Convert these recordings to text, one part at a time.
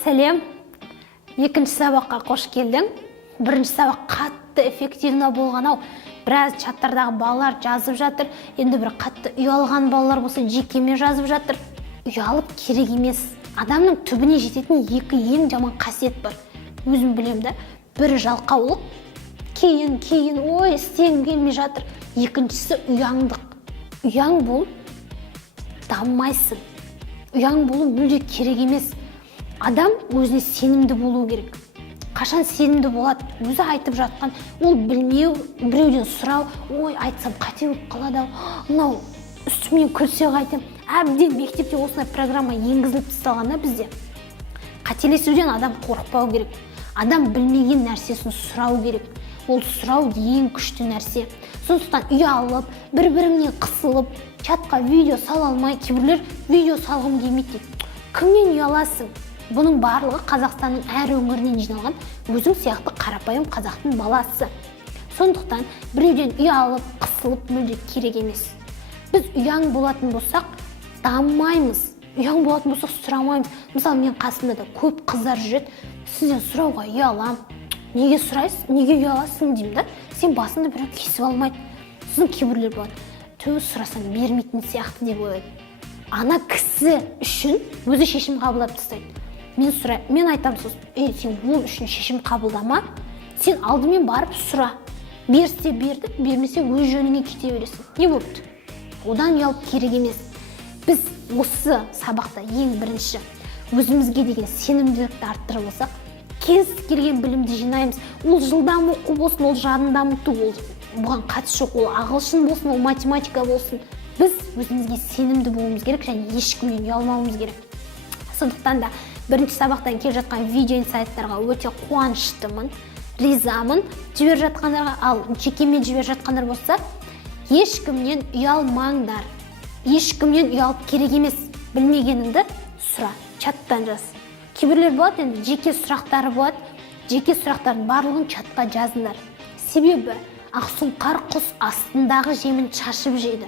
Сәлем. Екінші сабаққа қош келдің. Бірінші сабақ қатты эффективно болған ау. Біраз чаттардағы балалар жазып жатыр. Енді бір қатты ұялған балалар болса жекеме жазып жатыр. Ұялып керек емес. Адамның түбіне жететін екі ең жаман қасиет бар. Өзім білем да. Бірі жалқаулық. Кейін, ой, істегім келмей жатыр. Екіншісі ұяңдық. Ұяң болып дамымайсың. Ұяң болу мүлде керек емес. Адам өзіне сенімді болу керек. Қашан сенімді болады? Өзі айтып жатқан, ол білмеу, біреуден сұрау, ой, айтсам қате болып қалады. Мынау үстімнен күлсе қайтем. Әбден мектепте осындай программа енгізіліп тасталғанда бізде. Қателесуден адам қорықпау керек. Адам білмеген нәрсесін сұрау керек. Ол сұрау ең күшті нәрсе. Сондықтан ұялып, бір-бірімнен қысылып, чатқа видео сала алмай, кейбіреулер видео салғым келмейді дейді. Кімнен ұяласың? Бұның барлығы Қазақстанның әр өңірінен жиналған өзің сияқты қарапайым қазақтың баласы. Сондықтан біреуден ұялып, қысылып мүлде керек емес. Біз ұяң болатын болсақ, дамымаймыз. Ұяң болатын болсақ, сұрамаймыз. Мысалы, мен қасымда да көп қыздар жүреді. Сізден сұрауға ұялам. Неге сұрайсыз? Неге ұяласың деймін да? Сен басында біреу кесіп алмайды. Сіздің кейбіреулер болады. Төбе сұрасаң бермейтін сияқты деп ойлайды. Ана кісі үшін өзі шешім қабылдап тастайды. Мен айтам сосын, сен ол үшін шешім қабылдама, сен алдымен барып сұра. Берсе берді, бермесе өз жөніңе кете бересің. Не болыпты? Одан ұялып керек емес. Біз осы сабақта ең бірінші өзімізге деген сенімділікті арттырып алсақ, кез келген білімді жинаймыз. Ол жылдам оқу болсын, ол жадын дамыту, ол бұған қатысы жоқ, ол ағылшын болсын, ол математика болсын. Біз өзімізге сенімді болуымыз керек және ешкімнен ұялмауымыз керек. Сондықтан да бірінші сабақтан келе жатқан видео инсайттарға өте қуаныштымын, ризамын. Жіберіп жатқандарға, ал жекеме жіберіп жатқандар болса, ешкімнен ұялмаңдар. Ешкімнен ұялып керек емес. Білмегеніңді сұра, чаттан жаз. Кейбіреулер болады, енді жеке сұрақтары болады. Жеке сұрақтардың барлығын чатқа жазыңдар. Себебі ақсұңқар құс астындағы жемін шашып жейді.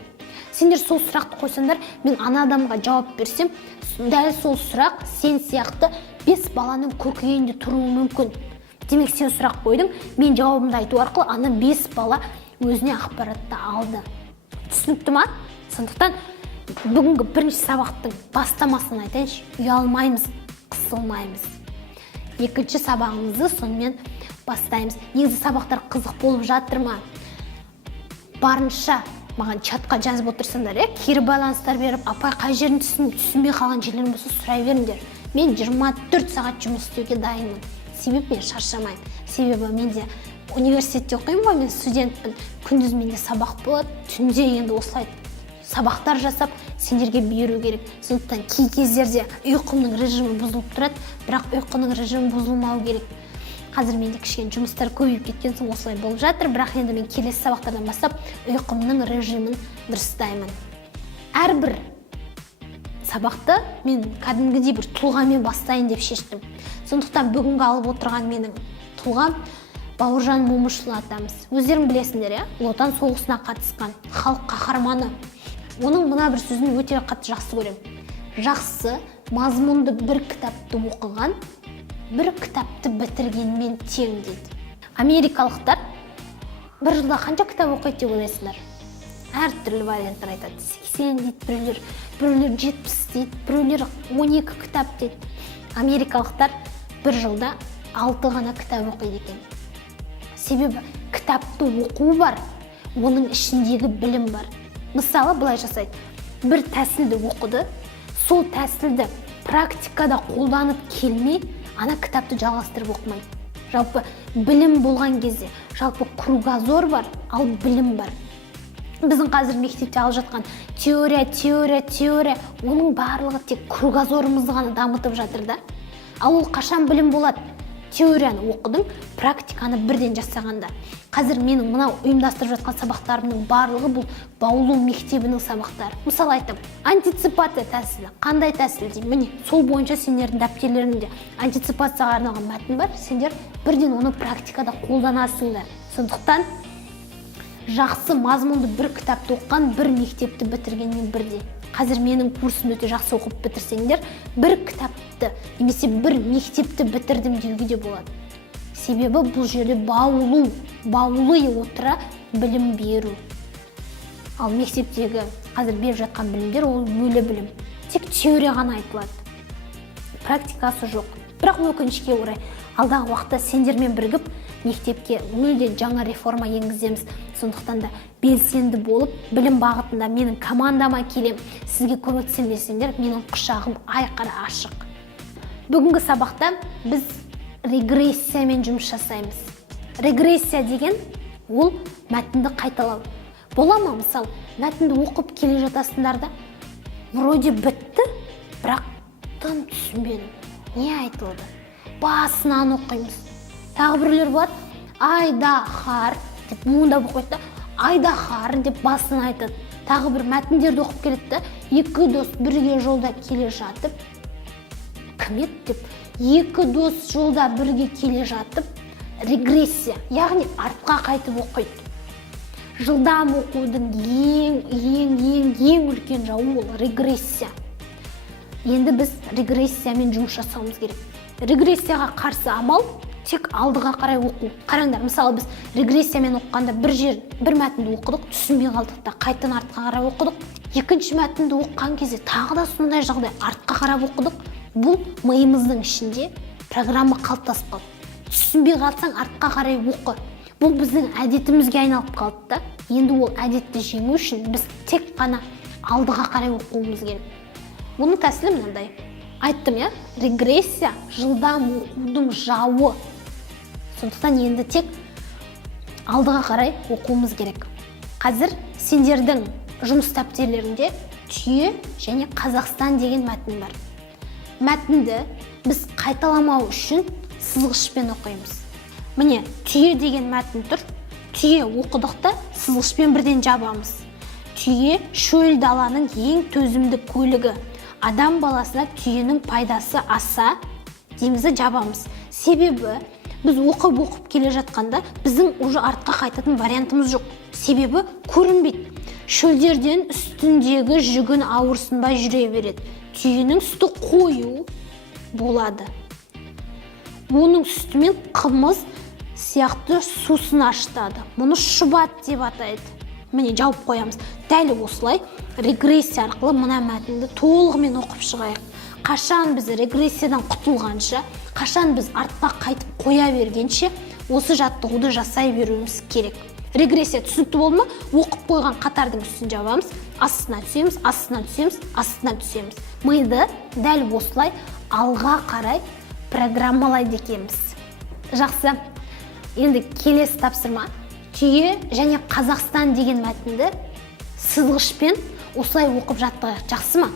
Сендер сол сұрақты қойсаңдар, мен ана адамға жауап берсем, дәл сол сұрақ сен сияқты 5 баланың көкейінде тұруы мүмкін. Демек, сен сұрақ қойдың, мен жауабымды айту арқылы ана 5 бала өзіне ақпаратты алды. Түсінікті ма? Сондықтан бүгінгі бірінші сабақтың бастамасын айтайыншы, ұялмаймыз, қысылмаймыз. Екінші сабағымызды сонымен бастаймыз. Негізі сабақтар қызық болып жатыр ма? Барынша маған чатқа жазып отырсыңдар, кері байланыстар беріп, апай қай жерін түсінбей қалған жерлерін болса сұрай беріңдер. Мен 24 сағат жұмыс істеуге дайынмын. Себебі мен шаршамаймын. Себебі менде университетте оқимын ғой, мен студентпін. Күндіз менде сабақ болады, түнде енді осылай сабақтар жасап сендерге беру керек. Сондықтан кей кездерде ұйқымның режимі бұзылып тұрады, бірақ ұйқының режимі бұзылмау керек. Қазір менде кішкене жұмыстар көбейіп кеткен соң осылай болып жатыр, бірақ енді мен келесі сабақтардан бастап ұйқымның режимін дұрыстаймын. Әрбір сабақты мен кәдімгідей бір тұлғамен бастайын деп шештім. Сондықтан бүгінгі алып отырған менің тұлғам Бауыржан Момышұлы атамыз. Өздерің білесіңдер, Ұлы Отан соғысына қатысқан халық қаһарманы. Оның мына бір сөзін өте қатты жақсы көремін. Жақсы, мазмұнды бір кітапты оқыған, бір кітапты бітіргенмен тең дейді. Америкалықтар бір жылда қанша кітап оқиды деп ойлайсыңдар? Әр түрлі варианттар айтады. 80 дейді, біреулер 70 дейді, біреулер 12 кітап дейді. Америкалықтар бір жылда 6 ғана кітап оқиды екен. Себебі кітапты оқу бар, оның ішіндегі білім бар. Мысалы, былай жасайды. Бір тәсілді оқыды, сол тәсілді практикада қолданып келмей, ана кітапты жалғастырып оқымайды. Жалпы білім болған кезде, жалпы кругозор бар, ал білім бар. Біздің қазір мектепте алып жатқан теория, оның барлығы тек кругозорымызды ғана дамытып жатыр да. Ал ол қашан білім болады? Теорияны оқыдың, практиканы бірден жасағанда. Қазір менің мынау ұйымдастырып жатқан сабақтарымның барлығы бұл баулу мектебінің сабақтары. Мысалы айтам, антиципация тәсілі. Қандай тәсіл деймін? Міне, сол бойынша сендердің дәптерлеріңде антиципацияға арналған мәтін бар. Сендер бірден оны практикада қолданасыңдар. Сондықтан жақсы мазмұнды бір кітапты оқыған, бір мектепті бітіргенмен бірдей. Қазір менің курсым өте жақсы оқып бітірсеңдер, бір кітапты тіпті немесе бір мектепті бітірдім деуге де болады. Себебі бұл жерде баулый отыра білім беру. Ал мектептегі қазір беріп жатқан білімдер ол өлі білім. Тек теория ғана айтылады. Практикасы жоқ. Бірақ өкінішке орай алдағы уақытта сендермен бірігіп мектепке мүлде жаңа реформа енгіземіз. Сондықтан да белсенді болып, білім бағытында менің командама келем. Сізге көмектесем десеңдер, менің құшағым айқара ашық. Бүгінгі сабақта біз регрессиямен жұмыс жасаймыз. Регрессия деген ол мәтінді қайталау. Бола ма, мысалы, мәтінді оқып келе жатасыңдар да, вроде бітті, бірақ тым түсінбедім. Не айтылды? Басынан оқимыз. Тағы біреулер болады, айдаһар деп мұндап оқиды да, айдаһар деп басын айтады. Тағы бір мәтіндерді оқып келеді да, екі дос бірге жолда келе жатып, кім еді деп, екі дос жолда бірге келе жатып, регрессия, яғни артқа қайтып оқиды. Жылдам оқудың ең үлкен жауы ол регрессия. Енді біз регрессиямен жұмыс жасауымыз керек. Регрессияға қарсы амал тек алдыға қарай оқу. Қараңдар, мысалы біз регрессиямен оқығанда бір мәтінді оқыдық, түсінбей қалдық та қайтадан артқа қарай оқыдық. Екінші мәтінді оқыған кезде тағы да сондай жағдай артқа қарап оқыдық. Бұл миымыздың ішінде программа қалыптасып қалды. Түсінбей қалсаң артқа қарай оқы. Бұл біздің әдетімізге айналып қалды да. Енді ол әдетті жеңу үшін біз тек қана алдыға қарай оқуымыз керек. Оның тәсілі мынандай. Айттым, я? Регрессия жылдам оқудың жауы. Сондықтан енді тек алдыға қарай оқуымыз керек. Қазір сендердің жұмыс дәптерлерінде түйе және Қазақстан деген мәтін бар. Мәтінді біз қайталамау үшін сызғышпен оқимыз. Міне, түйе деген мәтін тұр. Түйе оқыдық та сызғышпен бірден жабамыз. Түйе шөл даланың ең төзімді көлігі. Адам баласына түйенің пайдасы аса деймізді жабамыз. Себебі біз оқып келе жатқанда біздің уже артқа қайтатын вариантымыз жоқ. Себебі көрінбейді. Шөлдерден үстіндегі жүгін ауырсынбай жүре береді. Түйенің сүті қою болады. Оның сүтімен қымыз сияқты сусын ашытады. Мұны шұбат деп атайды. Міне жауып қоямыз. Дәл осылай регрессия арқылы мына мәтінді толығымен оқып шығайық. Қашан біз регрессиядан құтылғанша, қашан біз артқа қайтып қоя бергенше осы жаттығуды жасай беруіміз керек. Регрессия түсінікті болды ма? Оқып қойған қатардың үстін жабамыз, астына түсеміз, астына түсеміз, астына түсеміз. Миды дәл осылай алға қарай программалайды екенбіз. Жақсы. Енді келесі тапсырма. Түйе және Қазақстан деген мәтінді сызғышпен осылай оқып жаттығайық. Жақсы ма?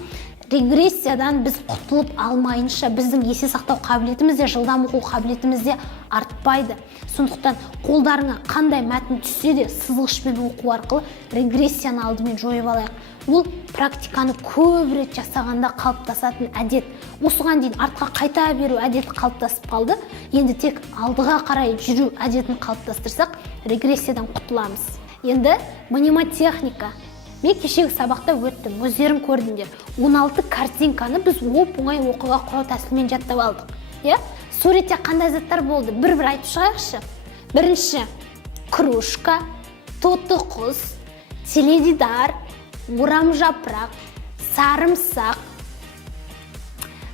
Регрессиядан біз құтылып алмайынша біздің есе сақтау қабілетіміз де, жылдам оқу қабілетіміз де артпайды. Сондықтан қолдарыңа қандай мәтін түссе де сызғышпен оқу арқылы регрессияны алдымен жойып алайық. Ол практиканы көп рет жасағанда қалыптасатын әдет. Осыған дейін артқа қайта беру әдеті қалыптасып қалды. Енді тек алдыға қарай жүру әдетін қалыптастырсақ, регрессиядан құтыламыз. Енді мнемотехника. Мен кешегі сабақта өттім, өздерің көрдіңдер. 16 картинканы біз оп-оңай оқуға құрау тәсілімен жаттап алдық. Суретте қандай заттар болды? Бір-бір айтып шығайықшы. Бірінші, кружка, тоты құс, теледидар, орам жапырақ, сарымсақ,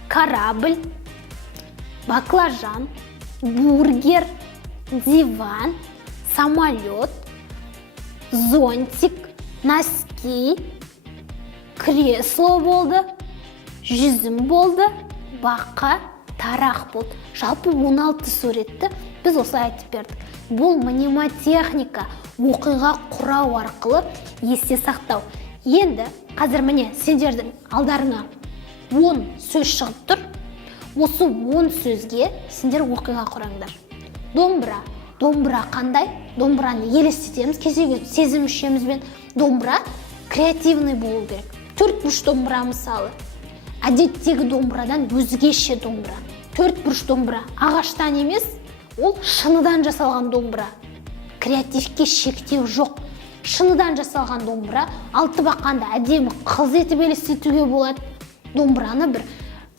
корабль, баклажан, бургер, диван, самолет, зонтик, носки, кресло болды, жүзім болды, бақа, тарақ болды. Жалпы 16 суретті біз осылай айтып бердік. Бұл мнемотехника, оқиға құрау арқылы есте сақтау. Енді қазір міне сендердің алдарыңа 10 сөз шығып тұр. Осы 10 сөзге сендер оқиға құраңдар. Домбыра. Домбыра қандай? Домбыраны елестетеміз, кезегі сезім мүшемізбен. Домбыра креативный болу керек. 4 бұрыш домбыра мысалы. Әдеттегі домбырадан өзгеше домбыра. 4 бұрыш домбыра ағаштан емес, ол шыныдан жасалған домбыра. Креативке шектеу жоқ. Шыныдан жасалған домбыра алты бақанда әдемі қыз етіп елестетуге болады. Домбыраны бір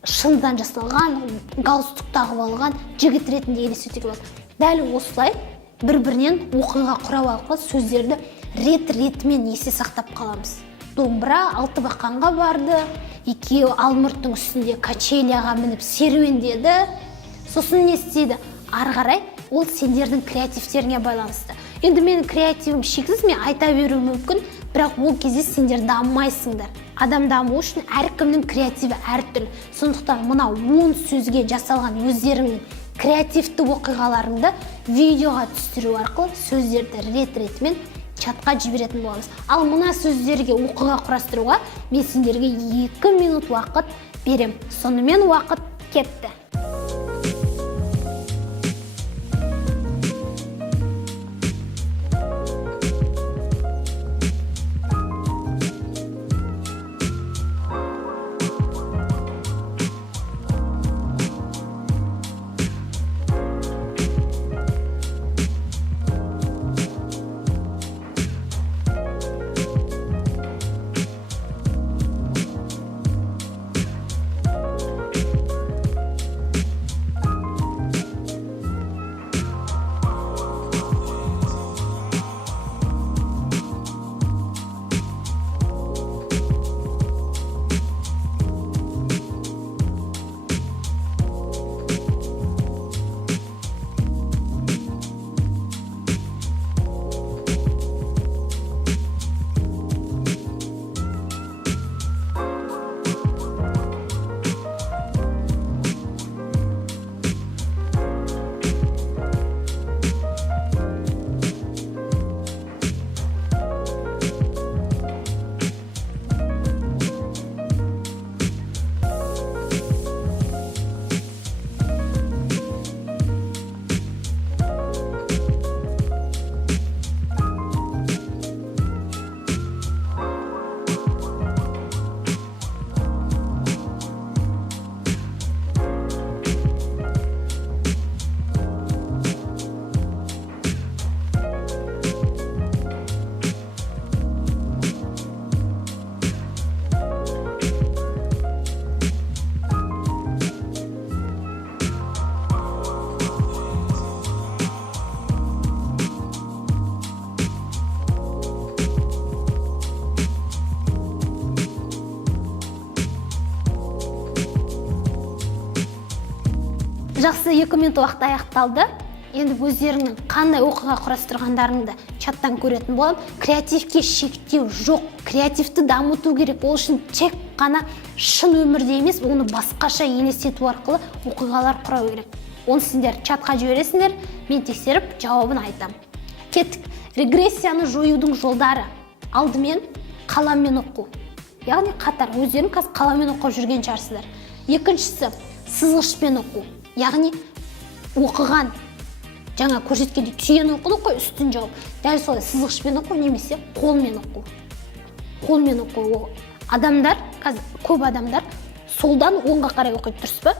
шыныдан жасалған, галстук тағып алған жігіт ретінде елестетуге болады. Дәл осылай бір-бірінен оқиға құрап алып сөздерді рет-ретімен есе сақтап қаламыз. Домбыра Алтыбақанға барды, екеуі Алмұрттың үстінде качелияға мініп серуендеді. Сосын не істейді? Ары қарай ол сендердің креативтеріңе байланысты. Енді менің креативім шексіз, мен айта беруім мүмкін, бірақ ол кезде сендер дамымайсыңдар. Адам даму үшін әркімнің креативі әртүрлі. Сондықтан мына 10 сөзге жасалған өздеріңнің креативті оқиғаларыңды видеоға түсіру арқылы сөздерді рет-ретімен чатқа жіберетін боламыз. Ал мына сөздерге оқиға құрастыруға мен сендерге 2 минут уақыт берем. Сонымен уақыт кетті. Жақсы, 2 минут уақыт аяқталды. Енді өздеріңнің қандай оқиға құрастырғандарыңды чаттан көретін болам. Креативке шектеу жоқ. Креативті дамыту керек. Ол үшін тек қана шын өмірде емес, оны басқаша елестету арқылы оқиғалар құрау керек. Оны сендер чатқа жібересіңдер, мен тексеріп жауабын айтам. Кеттік. Регрессияны жоюдың жолдары. Алдымен қаламмен оқу. Яғни қатар өздерің қазір қаламмен оқып жүрген шығарсыздар. Екіншісі сызғышпен оқу. Яғни оқыған жаңа көрсеткендей түйені оқыдық қой, үстін жауып. Дәл солай сызғышпен оқу немесе қолмен оқу. Қолмен оқу. Адамдар, қазір көп адамдар солдан оңға қарай оқиды, дұрыс па?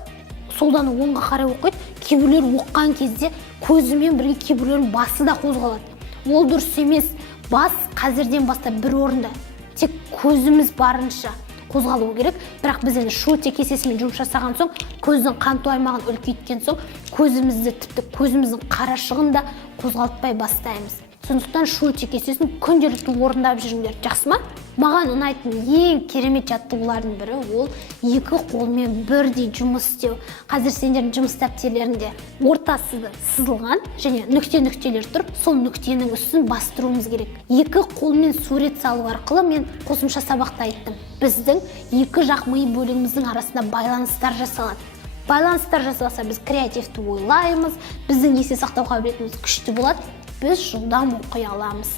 Солдан оңға қарай оқиды. Кейбіреулер оққан кезде көзімен бірге кейбіреулердің басы да қозғалады. Ол дұрыс емес. Бас қазірден бастап бір орында. Тек көзіміз барынша қозғалу керек. Бірақ біз енді шоте кесесімен жұмыс жасаған соң, көздің қанту аймағын үлкейткен соң, көзімізді тіпті көзіміздің қарашығын да қозғалтпай бастаймыз. Сондықтан шоте кесесін күнделікті орындап жүріңдер, жақсы ма? Маған ұнайтын ең керемет жаттығулардың бірі ол 2 қолмен бірдей жұмыс істеу. Қазір сендердің жұмыс дәптерлерінде ортасы сызылған және нүкте-нүктелер тұр. Сол нүктенің үстін бастыруымыз керек. 2 қолмен сурет салу арқылы мен қосымша сабақта айттым. Біздің 2 жақ ми бөлігіміздің арасында байланыстар жасалады. Байланыстар жасалса біз креативті ойлаймыз, біздің есе сақтау қабілетіміз күшті болады, біз жылдам оқи аламыз.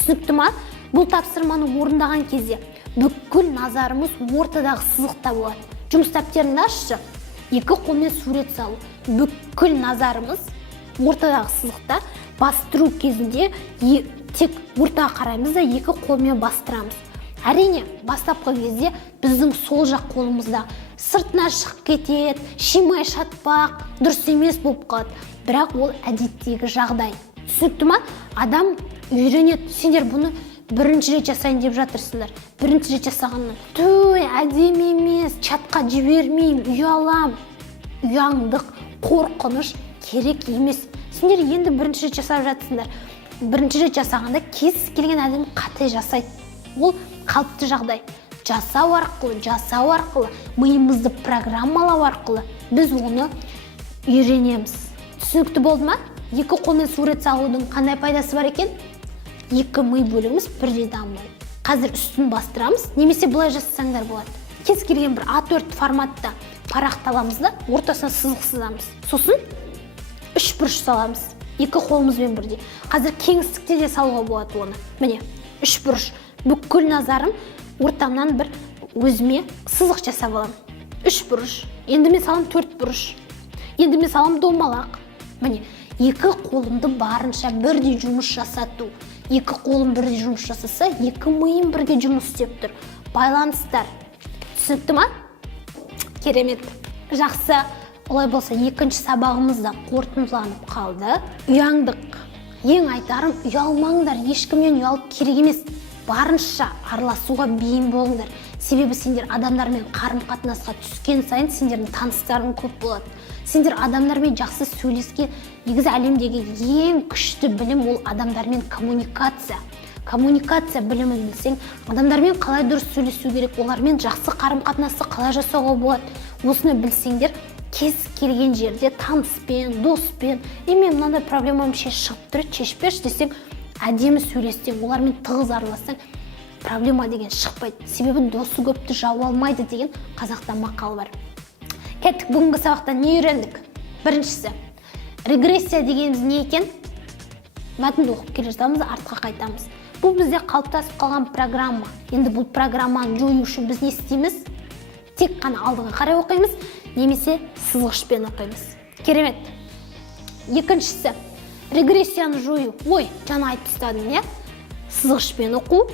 Түсінікті ма? Бұл тапсырманы орындаған кезде бүкіл назарымыз ортадағы сызықта болады. Жұмыс дәптеріңді ашшы, 2 қолмен сурет салу. Бүкіл назарымыз ортадағы сызықта, бастыру кезінде тек ортаға қараймыз да 2 қолмен бастырамыз. Әрине, бастапқы кезде біздің сол жақ қолымызда сыртына шығып кетеді, шимай шатпақ, дұрыс емес болып қалады. Бірақ ол әдеттегі жағдай. Түсінікті ма? Адам үйренеді. Сендер бұны бірінші рет жасайын деп жатырсыңдар. Бірінші рет жасағаннан әдемі емес, чат сайтқа жібермеймін, ұялам. Ұяңдық, қорқыныш керек емес. Сендер енді бірінші рет жасап жатсыңдар. Бірінші рет жасағанда кез келген адам қате жасайды. Ол қалыпты жағдай. Жасау арқылы, миымызды программалау арқылы біз оны үйренеміз. Түсінікті болды ма? Екі қолмен сурет салудың қандай пайдасы бар екен? Екі ми бөлігіміз бірдей дамиды. Қазір үстін бастырамыз, немесе былай жасасаңдар болады. Кез келген бір A4 форматта парақты аламыз да, ортасына сызық сызамыз. Сосын үш бұрыш саламыз. Екі қолымызбен бірдей. Қазір кеңістікте де салуға болады оны. Міне, үш бұрыш. Бүкіл назарым ортамнан бір өзіме сызық жасап аламын. Үш бұрыш. Енді мен салам төрт бұрыш. Енді мен салам домалақ. Міне, екі қолымды барынша бірдей жұмыс жасату. Екі қолым бірдей жұмыс жасаса, екі миым бірге жұмыс істеп тұр. Байланыстар. Түсінікті ма? Керемет. Жақсы. Олай болса, екінші сабағымызда қорытындыланып қалды. Ұяңдық. Ең айтарым, ұялмаңдар, ешкімнен ұялып керек емес. Барынша араласуға бейім болыңдар. Себебі сендер адамдармен қарым-қатынасқа түскен сайын сендердің таныстарың көп болады. Сендер адамдармен жақсы сөйлескен, негізі әлемдегі ең күшті білім ол адамдармен коммуникация. Коммуникация білімін білсең, адамдармен қалай дұрыс сөйлесу керек, олармен жақсы қарым-қатынасты қалай жасауға болады. Осыны білсеңдер, кез келген жерде таныспен, доспен, мен мынандай проблемам шығып тұр, шешпеш десең, әдемі сөйлессең, олармен тығыз аралассаң, проблема деген шықпайды. Себебі досы көпті жау алмайды деген қазақта мақал бар. Кеттік, бүгінгі сабақта не үйрендік? Біріншісі, регрессия дегеніміз не екен? Мәтінді оқып келе жатамыз, артқа қайтамыз. Бұл бізде қалыптасып қалған программа. Енді бұл программаны жою үшін біз не істейміз? Тек қана алдыға қарай оқимыз, немесе сызғышпен оқимыз. Керемет. Екіншісі, регрессияны жою. Ой, жаңа айтып тастадым, не? Сызғышпен оқу,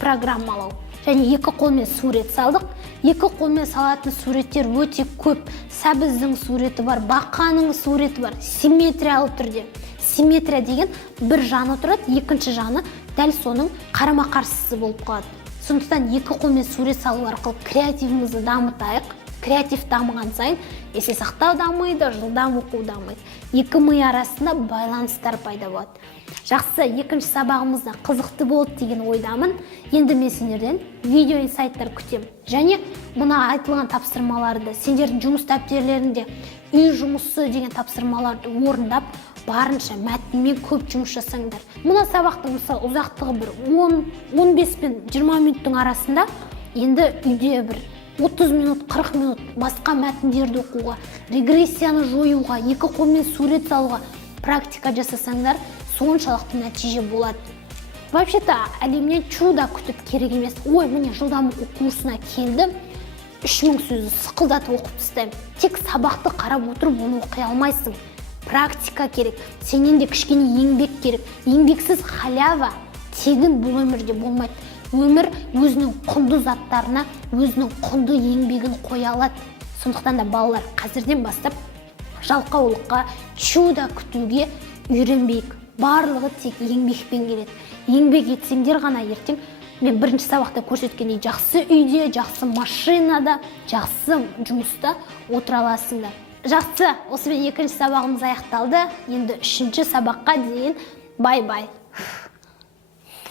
программалау. Және екі қолмен сурет салдық. Екі қолмен салатын суреттер өте көп. Сәбіздің суреті бар, бақаның суреті бар, симметриялы түрде. Симметрия деген бір жаны тұрады, екінші жаны дәл соның қарама-қарсысы болып қалады. Сондықтан екі қолмен сурет салу арқылы креативімізді дамытайық. Креатив дамыған сайын есте сақтау дамиды, жылдам оқу дамиды. Екі ми арасында байланыстар пайда болады. Жақсы, екінші сабағымызда қызықты болды деген ойдамын. Енді мен сендерден видео инсайттар күтем. Және мұна айтылған тапсырмаларды, сендердің жұмыс дәптерлерінде үй жұмысы деген тапсырмаларды орындап, барынша мәтінмен көп жұмыс жасаңдар. Мұна сабақтың мысалы ұзақтығы бір 10-15 пен 20 минуттың арасында, енді үйде бір 30 минут, 40 минут басқа мәтіндерді оқуға, регрессияны жоюға, екі қолмен сурет салуға практика жасасаңдар, соншалықты нәтиже болады. Вообще-то әлемнен чудо күтіп керек емес. Ой, міне жылдам оқу курсына келдім, 3000 сөзді сықылдатып оқып тастаймын. Тек сабақты қарап отырып оны оқи алмайсың. Практика керек. Сенен де кішкене еңбек керек. Еңбексіз халява тегін бұл өмірде болмайды. Өмір өзінің құнды заттарына, өзінің құнды еңбегін қоя алады. Сондықтан да балалар қазірден бастап жалқаулыққа, чудо күтуге үйренбейік. Барлығы тек еңбекпен келеді. Еңбек етсеңдер ғана ертең, мен бірінші сабақта көрсеткендей, жақсы үйде, жақсы машинада, жақсы жұмыста отыра аласыңдар. Жақсы, осымен екінші сабағымыз аяқталды. Енді үшінші сабаққа дейін бай-бай.